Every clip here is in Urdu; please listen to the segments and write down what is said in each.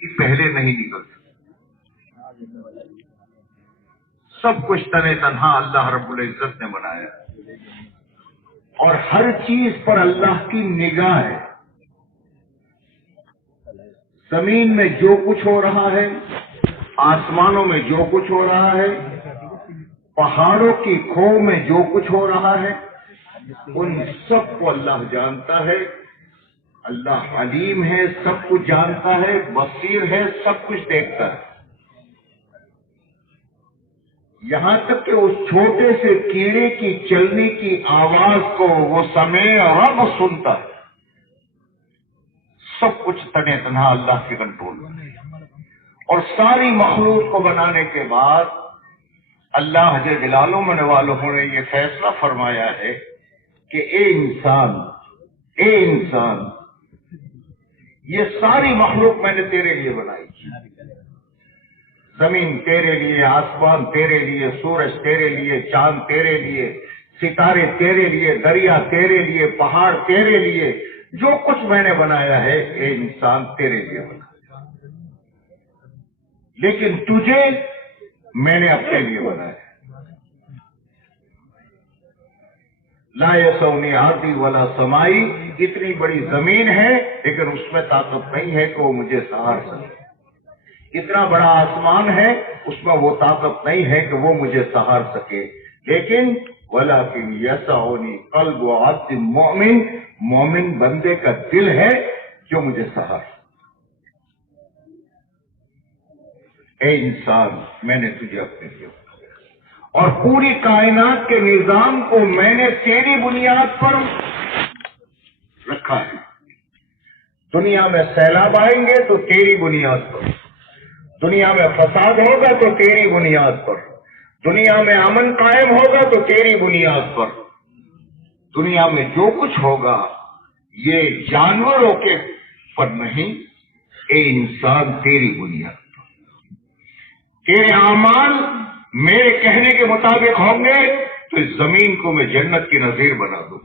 پہلے نہیں نکل سکتی. سب کچھ تنے تنہا اللہ رب العزت نے بنایا اور ہر چیز پر اللہ کی نگاہ ہے. زمین میں جو کچھ ہو رہا ہے، آسمانوں میں جو کچھ ہو رہا ہے، پہاڑوں کی کھو میں جو کچھ ہو رہا ہے، ان سب کو اللہ جانتا ہے. اللہ علیم ہے، سب کچھ جانتا ہے، بصیر ہے، سب کچھ دیکھتا ہے. یہاں تک کہ اس چھوٹے سے کیڑے کی چلنے کی آواز کو وہ سمے رب سنتا ہے. سب کچھ تنے تنہا اللہ کے کنٹرول میں. اور ساری مخلوق کو بنانے کے بعد اللہ جل جلالہ من والہ نے یہ فیصلہ فرمایا ہے کہ اے انسان یہ ساری مخلوق میں نے تیرے لیے بنائی. زمین تیرے لیے، آسمان تیرے لیے، سورج تیرے لیے، چاند تیرے لیے، ستارے تیرے لیے، دریا تیرے لیے، پہاڑ تیرے لیے. جو کچھ میں نے بنایا ہے اے انسان تیرے لیے بنایا، لیکن تجھے میں نے اپنے لیے بنایا. لا یسونی عرضی ولا سمائی، اتنی بڑی زمین ہے لیکن اس میں طاقت نہیں ہے کہ وہ مجھے سہار سکے. اتنا بڑا آسمان ہے، اس میں وہ طاقت نہیں ہے کہ وہ مجھے سہار سکے. لیکن ولیکن یسعنی قلب عبد مومن، مومن بندے کا دل ہے جو مجھے سہار. اے انسان میں نے تجھے اپنے لیے اور پوری کائنات کے نظام کو میں نے تیری بنیاد پر رکھا ہے. دنیا میں سیلاب آئیں گے تو تیری بنیاد پر، دنیا میں فساد ہوگا تو تیری بنیاد پر، دنیا میں امن قائم ہوگا تو تیری بنیاد پر. دنیا میں جو کچھ ہوگا یہ جانوروں کے پر نہیں، اے انسان تیری بنیاد پر. تیرے اعمال میرے کہنے کے مطابق ہوں گے تو اس زمین کو میں جنت کی نظیر بنا دوں.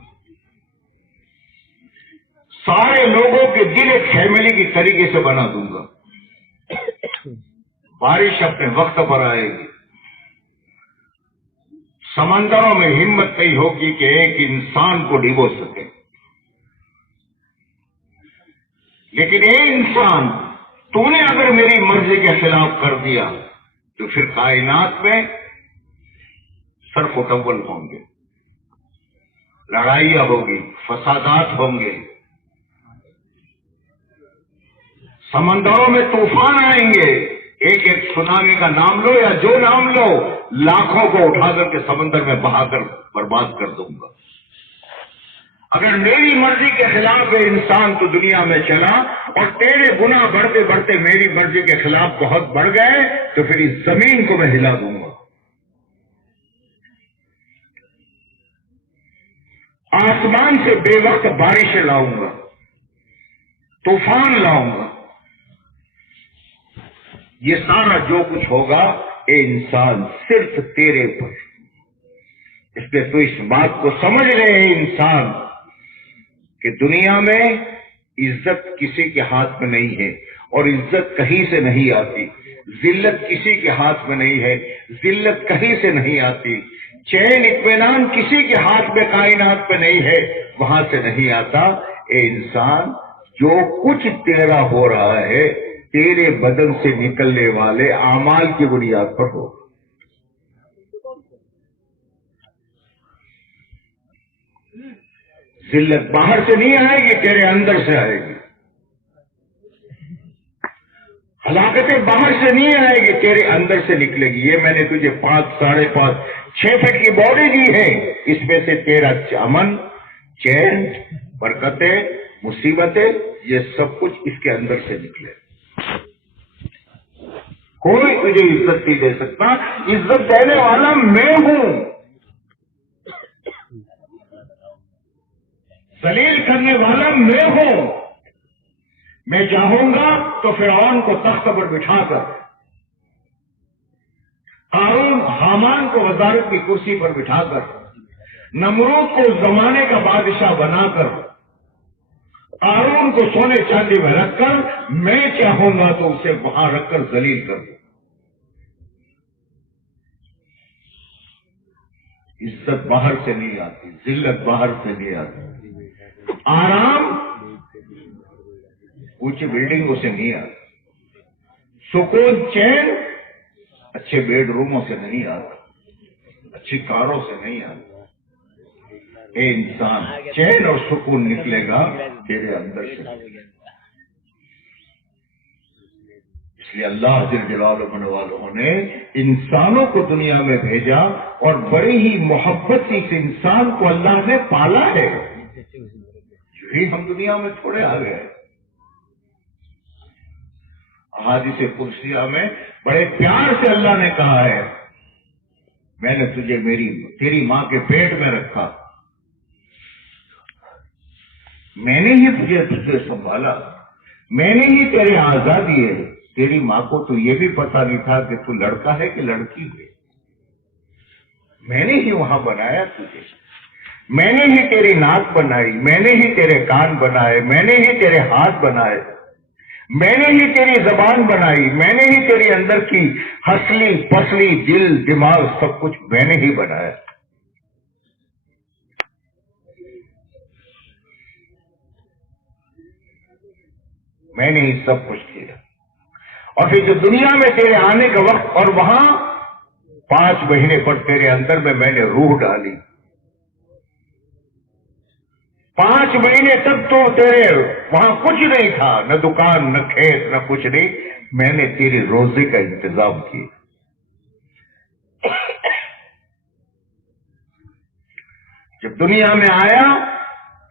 سارے لوگوں کے دل ایک فیملی کی طریقے سے بنا دوں گا. بارش اپنے وقت پر آئے گی. سمندروں میں ہمت نہیں ہوگی کہ ایک انسان کو ڈبو سکے. لیکن اے انسان تو نے اگر میری مرضی کے خلاف کر دیا تو پھر کائنات میں سر و ٹول ہوں گے، لڑائیاں ہوگی، فسادات ہوں گے، سمندروں میں طوفان آئیں گے. ایک ایک سونامی کا نام لو یا جو نام لو، لاکھوں کو اٹھا کر کے سمندر میں بہا کر برباد کر دوں گا. اگر میری مرضی کے خلاف انسان تو دنیا میں چلا اور تیرے گناہ بڑھتے بڑھتے میری مرضی کے خلاف بہت بڑھ گئے تو پھر اس زمین کو میں ہلا دوں گا. آسمان سے بے وقت بارشیں لاؤں گا، طوفان لاؤں گا. یہ سارا جو کچھ ہوگا اے انسان صرف تیرے پر. اس لیے تو اس بات کو سمجھ رہے ہیں انسان کہ دنیا میں عزت کسی کے ہاتھ میں نہیں ہے اور عزت کہیں سے نہیں آتی. ذلت کسی کے ہاتھ میں نہیں ہے، ذلت کہیں سے نہیں آتی. چین اطمینان کسی کے ہاتھ میں کائنات میں نہیں ہے، وہاں سے نہیں آتا. اے انسان جو کچھ تیرا ہو رہا ہے تیرے بدن سے نکلنے والے اعمال کی بنیاد پر ہو. ذلت باہر سے نہیں آئے گی، تیرے اندر سے آئے گی. ہلاکتیں باہر سے نہیں آئے گی، تیرے اندر سے نکلے گی. یہ میں نے تجھے 5، 5.5، 6 فٹ کی باڈی دی ہے، اس میں سے تیرا امن، چین، برکتیں، مصیبتیں، یہ سب کچھ اس کے اندر سے نکلے. کوئی تجھے عزت نہیں دے سکتا. عزت دینے والا میں ہوں، ذلیل کرنے والا میں ہوں. میں چاہوں گا تو فرعون کو تخت پر بٹھا کر، قارون حامان کو وزارت کی کرسی پر بٹھا کر، نمرود کو زمانے کا بادشاہ بنا کر قارون کو سونے چاندی میں رکھ کر میں چاہوں گا تو اسے وہاں رکھ کر ذلیل کر دوں. عزت باہر سے نہیں آتی، ذلت باہر سے نہیں آتی، آرام اونچی بلڈنگوں سے نہیں آتا، سکون چین اچھے بیڈ روموں سے نہیں آتا، اچھی کاروں سے نہیں آتا. اے انسان، چین اور سکون نکلے گا تیرے اندر سے. اس لیے اللہ جل جلالہ والوں نے انسانوں کو دنیا میں بھیجا اور بڑی ہی محبت سے اس انسان کو اللہ نے پالا ہے. یہی ہم دنیا میں تھوڑے آ گئے. احادیث قدسیہ میں بڑے پیار سے اللہ نے کہا ہے میں نے تجھے تیری ماں کے پیٹ میں رکھا، میں نے ہی تجھے سنبھالا، میں نے ہی تیرے آزادی ہے. تیری ماں کو تو یہ بھی پتا نہیں تھا کہ تو لڑکا ہے کہ لڑکی ہے. میں نے ہی وہاں بنایا تجھے، میں نے ہی تیری ناک بنائی، میں نے ہی تیرے کان بنائے، میں نے ہی تیرے ہاتھ بنائے، میں نے ہی تیری زبان بنائی، میں نے ہی تیری اندر کی ہسلی پسلی دل دماغ سب کچھ میں نے ہی بنایا. میں نے ہی سب کچھ کیا. اور پھر جو دنیا میں تیرے آنے کا وقت اور وہاں 5 مہینے پر تیرے اندر میں نے روح ڈالی. 5 مہینے تک تو تیرے وہاں کچھ نہیں تھا، نہ دکان، نہ کھیت، نہ کچھ نہیں. میں نے تیری روزی کا انتظام کیا. جب دنیا میں آیا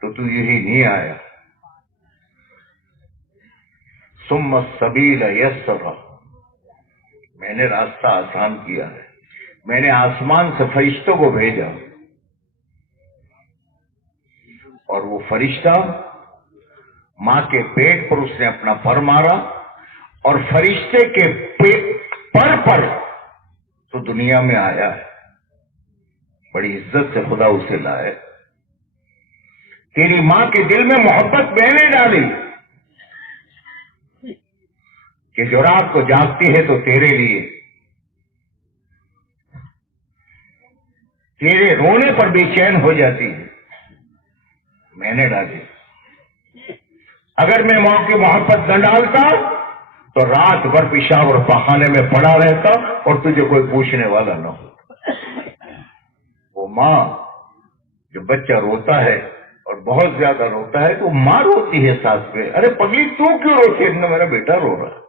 تو یہی نہیں آیا. ثم السبیل یسرا، میں نے راستہ آسان کیا ہے. میں نے آسمان سے فرشتوں کو بھیجا اور وہ فرشتہ ماں کے پیٹ پر اس نے اپنا پر مارا اور فرشتے کے پر تو دنیا میں آیا ہے. بڑی عزت سے خدا اسے لائے. تیری ماں کے دل میں محبت میں نے ڈالی کہ جو رات کو جاگتی ہے تو تیرے لیے، تیرے رونے پر بے چین ہو جاتی ہے، میں نے ڈالی. اگر میں ماں کی محبت نہ ڈالتا تو رات بھر پیشاب اور پخانے میں پڑا رہتا اور تجھے کوئی پوچھنے والا نہ ہوتا. وہ ماں جب بچہ روتا ہے اور بہت زیادہ روتا ہے تو ماں روتی ہے ساتھ میں. ارے پگلی تو کیوں روتی ہے؟ میرا بیٹا رو رہا ہے.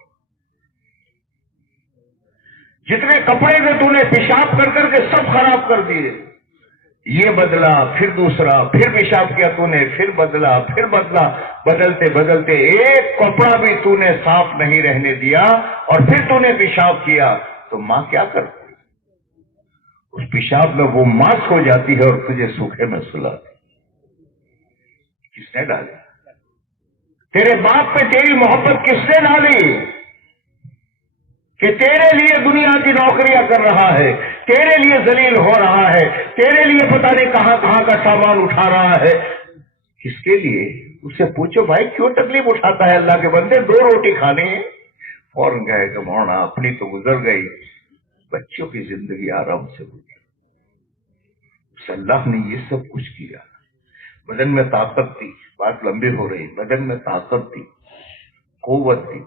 جتنے کپڑے تھے تو نے پیشاب کر کر کے سب خراب کر دیے. یہ بدلا، پھر دوسرا، پھر پیشاب کیا تو نے، پھر بدلا، پھر بدلا. بدلتے بدلتے ایک کپڑا بھی تو نے صاف نہیں رہنے دیا اور پھر تو نے پیشاب کیا. تو ماں کیا کرتی؟ اس پیشاب میں وہ ماں سو جاتی ہے اور تجھے سوکھے میں سلاتی. کس نے ڈالی؟ تیرے باپ پہ تیری محبت کس نے ڈالی کہ تیرے لیے دنیا کی نوکریاں کر رہا ہے، تیرے لیے ذلیل ہو رہا ہے، تیرے لیے پتہ نہیں کہاں کہاں کا سامان اٹھا رہا ہے؟ کس کے لیے؟ اس سے پوچھو بھائی کیوں تکلیف اٹھاتا ہے اللہ کے بندے؟ 2 روٹی کھانی ہے. فوراً کہے کہ مولانا اپنی تو گزر گئی، بچوں کی زندگی آرام سے گزری. اس اللہ نے یہ سب کچھ کیا. بدن میں طاقت تھی، بات لمبی ہو رہی، بدن میں طاقت تھی، قوت تھی.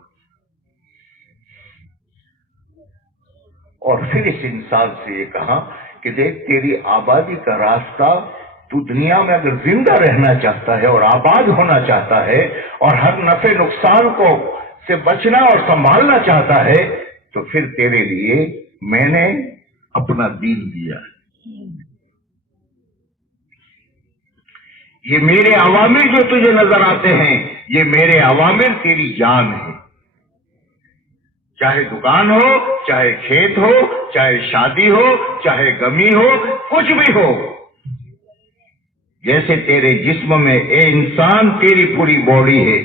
اور پھر اس انسان سے یہ کہا کہ دیکھ تیری آبادی کا راستہ، تو دنیا میں اگر زندہ رہنا چاہتا ہے اور آباد ہونا چاہتا ہے اور ہر نفع نقصان کو سے بچنا اور سنبھالنا چاہتا ہے تو پھر تیرے لیے میں نے اپنا دین دیا. یہ میرے اوامر جو تجھے نظر آتے ہیں، یہ میرے اوامر تیری جان ہے. چاہے دکان ہو، چاہے کھیت ہو، چاہے شادی ہو، چاہے غمی ہو، کچھ بھی ہو. جیسے تیرے جسم میں اے انسان تیری پوری باڈی ہے،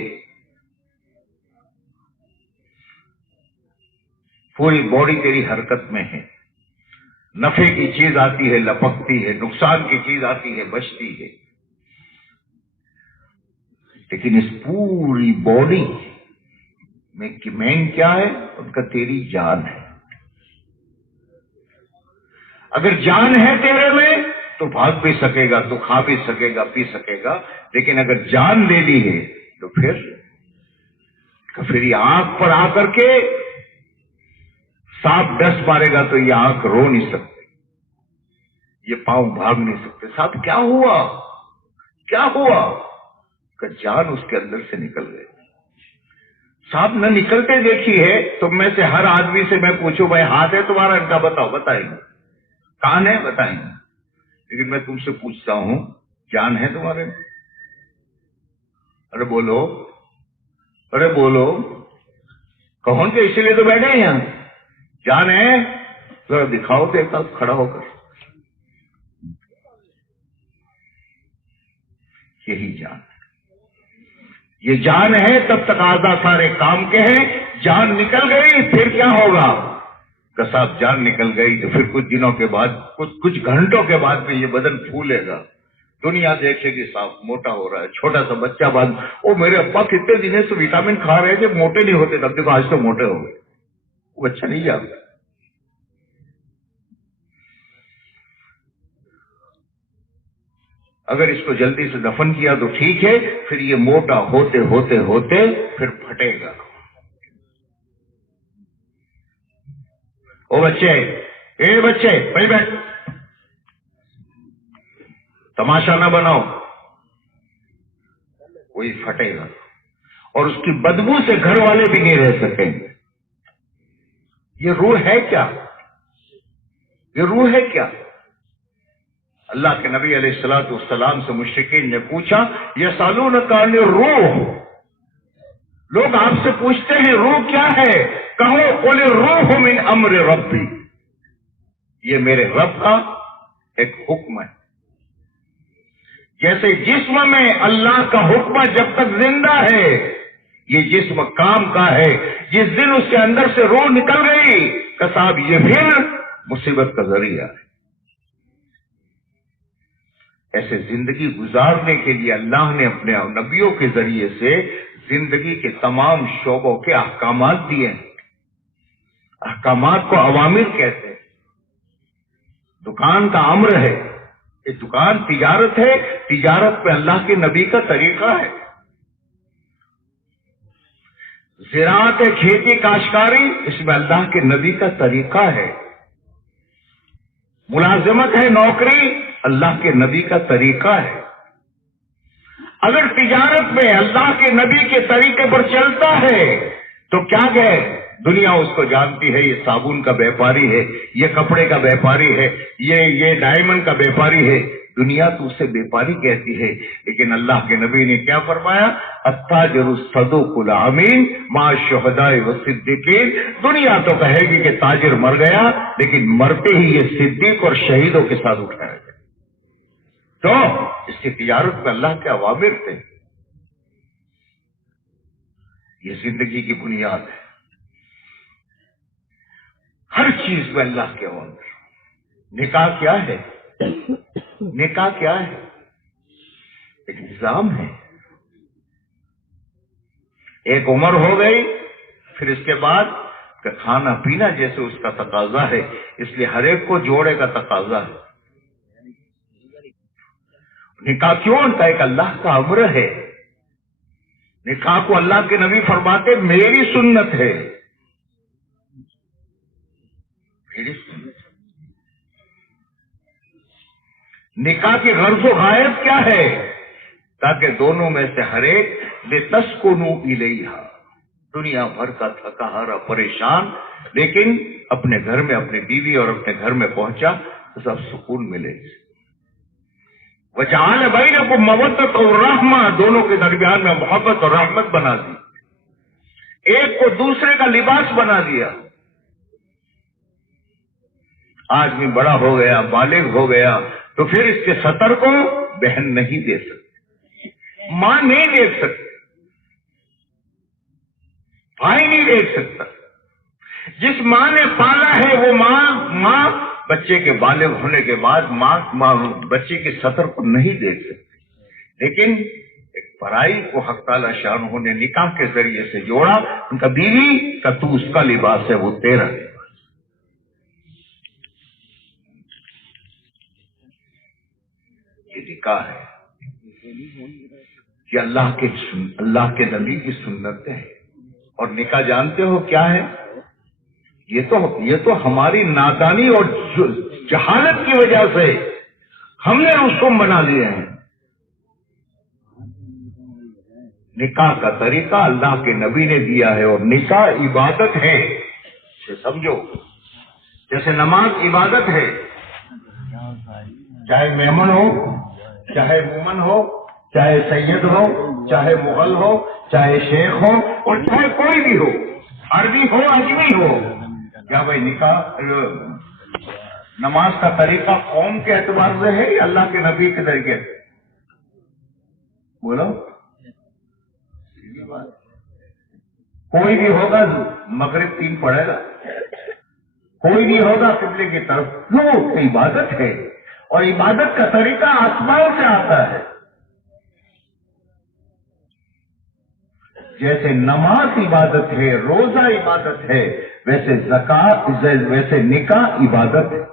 پوری باڈی تیری حرکت میں ہے. نفع کی چیز آتی ہے لپکتی ہے، نقصان کی چیز آتی ہے بچتی ہے. لیکن اس پوری باڈی میں مین کیا ہے؟ ان کا تیری جان ہے. اگر جان ہے تیرے میں تو بھاگ بھی سکے گا، تو کھا بھی سکے گا، پی سکے گا. لیکن اگر جان لے لی ہے تو پھر یہ آنکھ پر آ کر کے سانپ ڈس مارے گا تو یہ آنکھ رو نہیں سکتی، یہ پاؤں بھاگ نہیں سکتے. صاحب کیا ہوا؟ کیا ہوا؟ کہ جان اس کے اندر سے نکل گئی. صاحب نہ نکلتے دیکھی ہے. تم میں سے ہر آدمی سے میں پوچھوں بھائی ہاتھ ہے تمہارا؟ ان کا بتاؤ، بتائیں گے. کان ہے؟ بتائیں گے. لیکن میں تم سے پوچھتا ہوں جان ہے تمہارے میں؟ ارے بولو، ارے بولو. کہو کہ اسی لیے تو بیٹھے ہیں یہاں. جان ہے؟ ذرا دکھاؤ تو ایک ساتھ کھڑا ہو کر. یہی جان ہے. یہ جان ہے تب تک آدھا سارے کام کے ہیں. جان نکل گئی پھر کیا ہوگا؟ کہ صاحب جان نکل گئی تو پھر کچھ دنوں کے بعد، کچھ گھنٹوں کے بعد میں یہ بدن پھولے گا. دنیا دیکھے گی صاحب موٹا ہو رہا ہے. چھوٹا سا بچہ بعد وہ میرے ابا کتنے دنوں سے وٹامن کھا رہے تھے موٹے نہیں ہوتے، تب دیکھو آج تو موٹے ہو گئے. وہ بچہ نہیں جانتا. اگر اس کو جلدی سے دفن کیا تو ٹھیک ہے، پھر یہ موٹا ہوتے ہوتے ہوتے پھر پھٹے گا. او بچے، اے بچے بھائی بیٹھ، تماشا نہ بناؤ. وہی پھٹے گا اور اس کی بدبو سے گھر والے بھی نہیں رہ سکیں گے. یہ روح ہے کیا؟ یہ روح ہے کیا؟ اللہ کے نبی علیہ الصلوۃ والسلام سے مشرکین نے پوچھا یسالونک عن الروح، لوگ آپ سے پوچھتے ہیں روح کیا ہے؟ کہو قل الروح من امر ربی، یہ میرے رب کا ایک حکم ہے. جیسے جسم میں اللہ کا حکم جب تک زندہ ہے، یہ جسم کام کا ہے. جس دن اس کے اندر سے روح نکل گئی کہ صاحب یہ پھر مصیبت کا ذریعہ ہے. ایسے زندگی گزارنے کے لیے اللہ نے اپنے نبیوں کے ذریعے سے زندگی کے تمام شعبوں کے احکامات دیے ہیں. احکامات کو اوامر کہتے ہیں. دکان کا امر ہے، یہ دکان تجارت ہے، تجارت پہ اللہ کے نبی کا طریقہ ہے. زراعت ہے، کھیتی کاشتکاری، اس میں اللہ کے نبی کا طریقہ ہے. ملازمت ہے، نوکری، اللہ کے نبی کا طریقہ ہے. اگر تجارت میں اللہ کے نبی کے طریقے پر چلتا ہے تو کیا کہے؟ دنیا اس کو جانتی ہے یہ صابن کا بیپاری ہے، یہ کپڑے کا بیپاری ہے، یہ ڈائمنڈ کا بیپاری ہے. دنیا تو اسے بیپاری کہتی ہے. لیکن اللہ کے نبی نے کیا فرمایا؟ التاجر الصدوق الامین مع الشہداء والصدیقین. دنیا تو کہے گی کہ تاجر مر گیا، لیکن مرتے ہی یہ صدیق اور شہیدوں کے ساتھ اٹھایا گیا. تو اس کی تجارت میں اللہ کے اوامر تھے. یہ زندگی کی بنیاد ہے. ہر چیز میں اللہ کے اوامر. نکاح کیا ہے؟ نکاح کیا ہے؟ ایک نظام ہے. ایک عمر ہو گئی، پھر اس کے بعد کہ کھانا پینا جیسے اس کا تقاضا ہے، اس لیے ہر ایک کو جوڑے کا تقاضا ہے. نکاح کیوں؟ ان کا ایک اللہ کا امر ہے. نکاح کو اللہ کے نبی فرماتے میری سنت ہے، میری سنت. نکاح کی غرض و غایت کیا ہے؟ تاکہ دونوں میں سے ہر ایک لتسکنوا الیہا، دنیا بھر کا تھکا ہارا پریشان، لیکن اپنے گھر میں اپنی بیوی اور اپنے گھر میں پہنچا تو سب سکون ملے. وجعل بینکم مودۃ ورحمہ، دونوں کے درمیان میں محبت اور رحمت بنا دی. ایک کو دوسرے کا لباس بنا دیا. آدمی بڑا ہو گیا، بالغ ہو گیا، تو پھر اس کے سطر کو بہن نہیں دے سکتی، ماں نہیں دیکھ سکتی، بھائی نہیں دیکھ سکتا. جس ماں نے پالا ہے وہ ماں بچے کے بالغ ہونے کے بعد ماں بچے کے سطر کو نہیں دیکھ سکتی. لیکن ایک پرائی کو حق تعالی شانہ نے نکاح کے ذریعے سے جوڑا. ان کا بیوی کا تو اس کا لباس ہے، وہ تیرا لباس. یہ نکاح ہے، یہ اللہ کے نبی کی سنت ہے. اور نکاح جانتے ہو کیا ہے؟ یہ تو ہماری نادانی اور جہالت کی وجہ سے ہم نے رسوم بنا لیے ہیں. نکاح کا طریقہ اللہ کے نبی نے دیا ہے، اور نکاح عبادت ہے. اسے سمجھو، جیسے نماز عبادت ہے، چاہے مہمان ہو، چاہے مومن ہو، چاہے سید ہو، چاہے مغل ہو، چاہے شیخ ہو، اور چاہے کوئی بھی ہو، عربی ہو اجمی ہو. کیا بھائی نکاح نماز کا طریقہ قوم کے اعتبار سے ہے یا اللہ کے نبی کے طریقے سے؟ بولو. کوئی بھی ہوگا مغرب 3 پڑھے گا، کوئی بھی ہوگا قبلے کی طرف. وہ عبادت ہے، اور عبادت کا طریقہ آسمان سے آتا ہے. جیسے نماز عبادت ہے، روزہ عبادت ہے، ویسے زکات، ویسے نکاح عبادت ہے.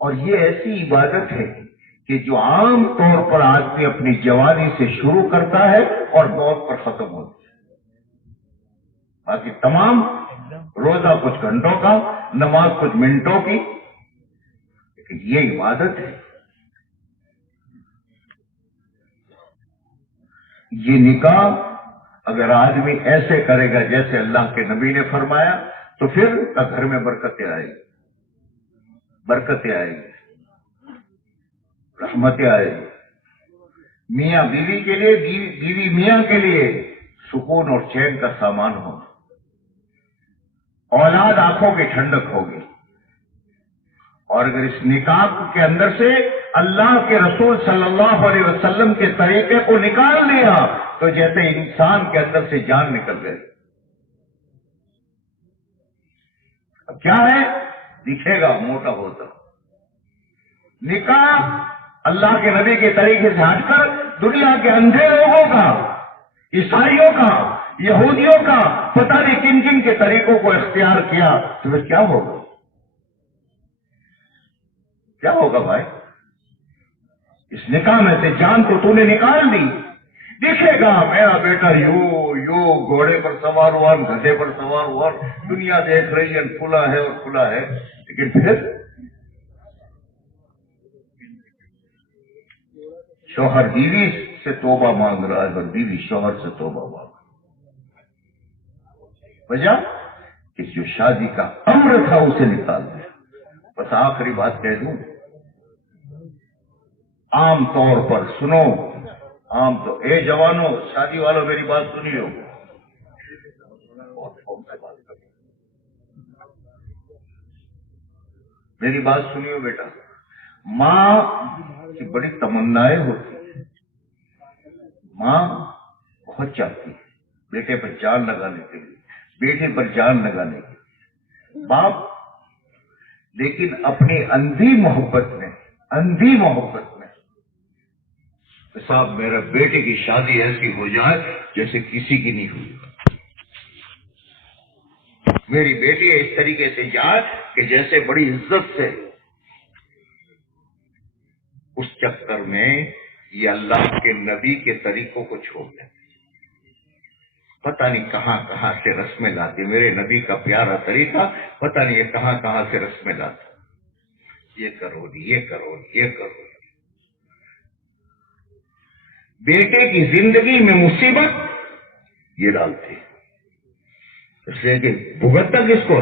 اور یہ ایسی عبادت ہے کہ جو عام طور پر آدمی اپنی جوانی سے شروع کرتا ہے اور موت پر ختم ہوتی ہے. باقی تمام روزہ کچھ گھنٹوں کا، نماز کچھ منٹوں کی، لیکن یہ عبادت ہے. یہ نکاح اگر آدمی ایسے کرے گا جیسے اللہ کے نبی نے فرمایا تو پھر گھر میں برکتیں آئے گی، برکتیں آئے گی، رحمتیں آئے گی. میاں بیوی کے لیے، بیوی میاں کے لیے سکون اور چین کا سامان ہو. اولاد آنکھوں کی ٹھنڈک ہوگی. اور اگر اس نکاح کے اندر سے اللہ کے رسول صلی اللہ علیہ وسلم کے طریقے کو نکال لیا تو جیسے انسان کے اندر سے جان نکل گئی. اب کیا ہے؟ دکھے گا موٹا ہوتا. نکاح اللہ کے نبی کے طریقے سے ہٹ کر دنیا کے اندھے لوگوں کا، عیسائیوں کا، یہودیوں کا پتہ نہیں کن کن کے طریقوں کو اختیار کیا تو پھر کیا ہوگا؟ کیا ہوگا بھائی؟ اس نکاح میں سے جان تو نے نکال دی. دیکھے گا میرا بیٹا یو گھوڑے پر سوار ہوا، گدھے پر سوار ہوا، دنیا دیکھ رہی ہے کھلا ہے اور کھلا ہے، لیکن پھر شوہر بیوی سے توبہ مانگ رہا ہے اور بیوی شوہر سے توبہ مانگ رہا ہے. وجہ کہ جو شادی کا امر تھا اسے نکال دیا. بس آخری بات کہہ دوں، عام طور پر سنو، اے جوانوں، شادی والوں میری بات سنیو. میری بات سنیو بیٹا. ماں کی بڑی تمنائیں ہوتی ہیں. ماں بہت چاہتی ہے بیٹے پر جان لگانے کے لیے، بیٹے پر جان لگانے کے لیے. باپ لیکن اپنی اندھی محبت میں صاحب میرا بیٹے کی شادی ایسی ہو جائے جیسے کسی کی نہیں ہوئی، میری بیٹی اس طریقے سے جائے کہ جیسے بڑی عزت سے. اس چکر میں یہ اللہ کے نبی کے طریقوں کو چھوڑ دیں. پتہ نہیں کہاں کہاں سے رسمیں لاتے. میرے نبی کا پیارا طریقہ پتہ نہیں یہ کہاں کہاں سے رسمیں لاتے. یہ کرو، یہ کرو، یہ کرو. بیٹے کی زندگی میں مصیبت یہ ڈالتے، اس لیے کہ بھگتتا کس کو؟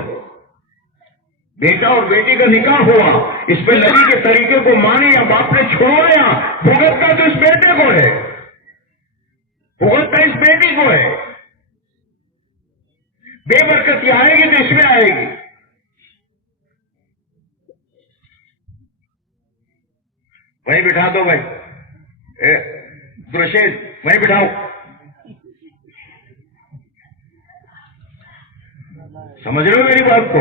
بیٹا اور بیٹی کا نکاح ہوا، اس پہ نبی کے طریقے کو مانے یا باپ نے چھوڑا، بھگتتا تو اس بیٹے کو ہے، بھگتتا اس بیٹی کو ہے. بے برکتی آئے گی تو اس میں آئے گی. وہیں بٹھا دو بھائی، گرشید وہیں بٹھاؤ. سمجھ رہے ہو میری بات کو؟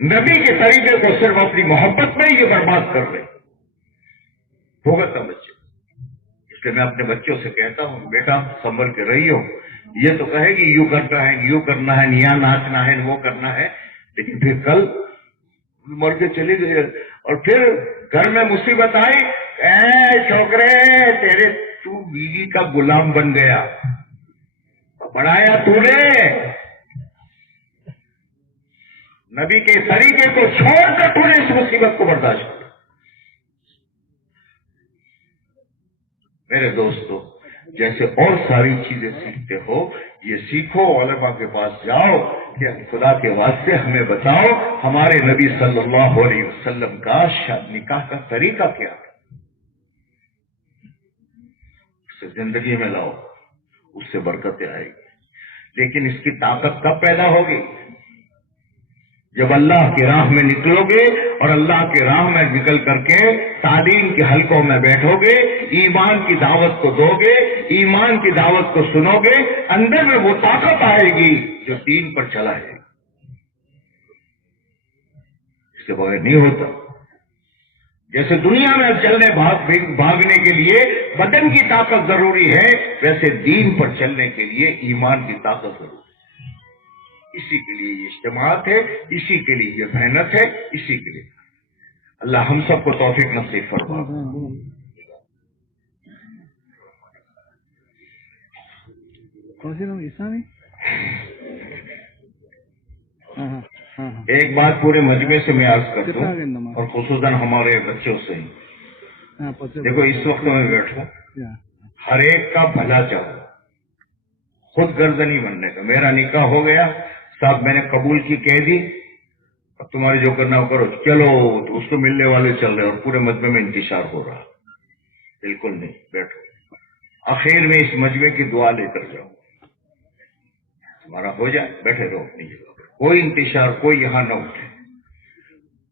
نبی کے طریقے کو صرف اپنی محبت میں یہ برباد کر رہے. بھگتتا بچے کہ میں اپنے بچوں سے کہتا ہوں بیٹا سنبھل کے رہیو، یہ تو کہے گی یوں کرنا ہے، یوں کرنا ہے، یہاں ناچنا ہے، وہ کرنا ہے، لیکن پھر کل مر کے چلی گئی اور پھر گھر میں مصیبت آئی، اے چھوکرے تیرے تو بیوی کا غلام بن گیا، بڑھایا تو نے، نبی کے طریقے کو چھوڑ کر تو نے اس مصیبت کو برداشت کیا۔ میرے دوستو جیسے اور ساری چیزیں سیکھتے ہو یہ سیکھو، علماء کے پاس جاؤ کہ خدا کے واسطے ہمیں بتاؤ ہمارے نبی صلی اللہ علیہ وسلم کا نکاح کا طریقہ کیا ہے، اسے زندگی میں لاؤ، اس سے برکتیں آئے گی۔ لیکن اس کی طاقت کب پیدا ہوگی؟ جب اللہ کی راہ میں نکلو گے اور اللہ کی راہ میں نکل کر کے تعلیم کے حلقوں میں بیٹھو گے، ایمان کی دعوت کو دو گے، ایمان کی دعوت کو سنو گے، اندر میں وہ طاقت آئے گی جو دین پر چلا ہے، اس کے بغیر نہیں ہوتا۔ جیسے دنیا میں چلنے بھاگنے کے لیے بدن کی طاقت ضروری ہے، ویسے دین پر چلنے کے لیے ایمان کی طاقت ضروری ہے۔ اسی کے لیے یہ اجتماعات ہے، اسی کے لیے یہ محنت ہے، اسی کے لیے اللہ ہم سب کو توفیق نصیب فرمائے۔ ایک بات پورے مجمع سے میں عرض کر دوں اور خصوصاً ہمارے بچوں سے، دیکھو اس وقت میں بیٹھوں، ہر ایک کا بھلا چاہو، خود گردنی بننے کا۔ میرا نکاح ہو گیا، صاحب میں نے قبول کی کہہ دی، اب تمہارے جو کرنا ہو کرو، چلو تو اس کو ملنے والے چل رہے اور پورے مجمع میں انتشار ہو رہا، بالکل نہیں، بیٹھو، آخر میں اس مجمع کی دعا لے کر جاؤ، تمہارا ہو جائے، بیٹھے رہو اپنی جگہ، کوئی انتشار، کوئی یہاں نہ اٹھے۔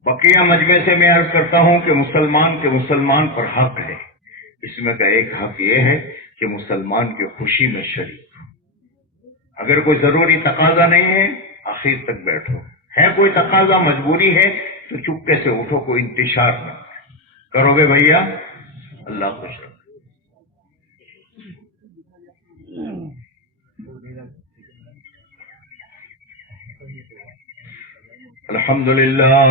بقیہ مجمع سے میں عرض کرتا ہوں کہ مسلمان کے مسلمان پر حق ہے، اس میں کا ایک حق یہ ہے کہ مسلمان کی خوشی میں شریک۔ اگر کوئی ضروری تقاضا نہیں ہے آخر تک بیٹھو، ہے کوئی تقاضا مجبوری ہے تو چپکے سے اٹھو، کوئی انتشار نہ کرو گے بھیا، اللہ خوش رکھے۔ الحمد لله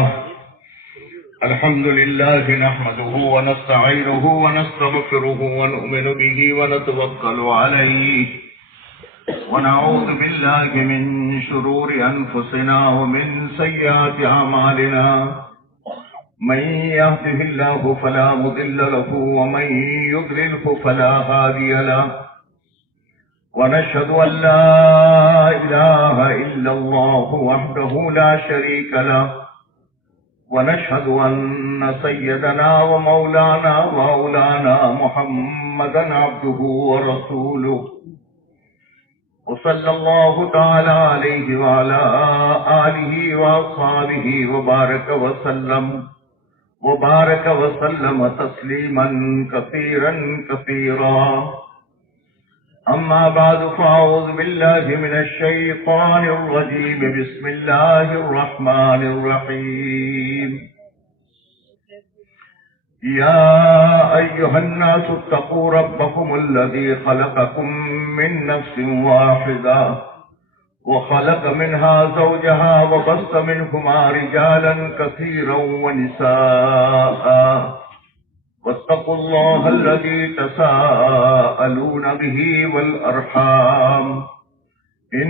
نحمده ونستعينه ونستغفره ونؤمن به ونتوكل عليه ونعوذ بالله من شرور أنفسنا ومن سيئات أعمالنا، من يهده الله فلا مضل له ومن يضلله فلا هادي له، ونشهد أن لا إله إلا الله وحده لا شريك له، ونشهد أن سيدنا ومولانا محمدا عبده ورسوله، وصلى الله تعالى عليه وعلى آله وأصحابه وبارك وسلم تسليما كثيرا كثيرا، أما بعد فأعوذ بالله من الشيطان الرجيم، بسم الله الرحمن الرحيم، يا أيها الناس اتقوا ربكم الذي خلقكم من نفس واحدة وخلق منها زوجها وبث منهما رجالا كثيرا ونساء، واتقوا الله الذي تساءلون به والأرحام، إن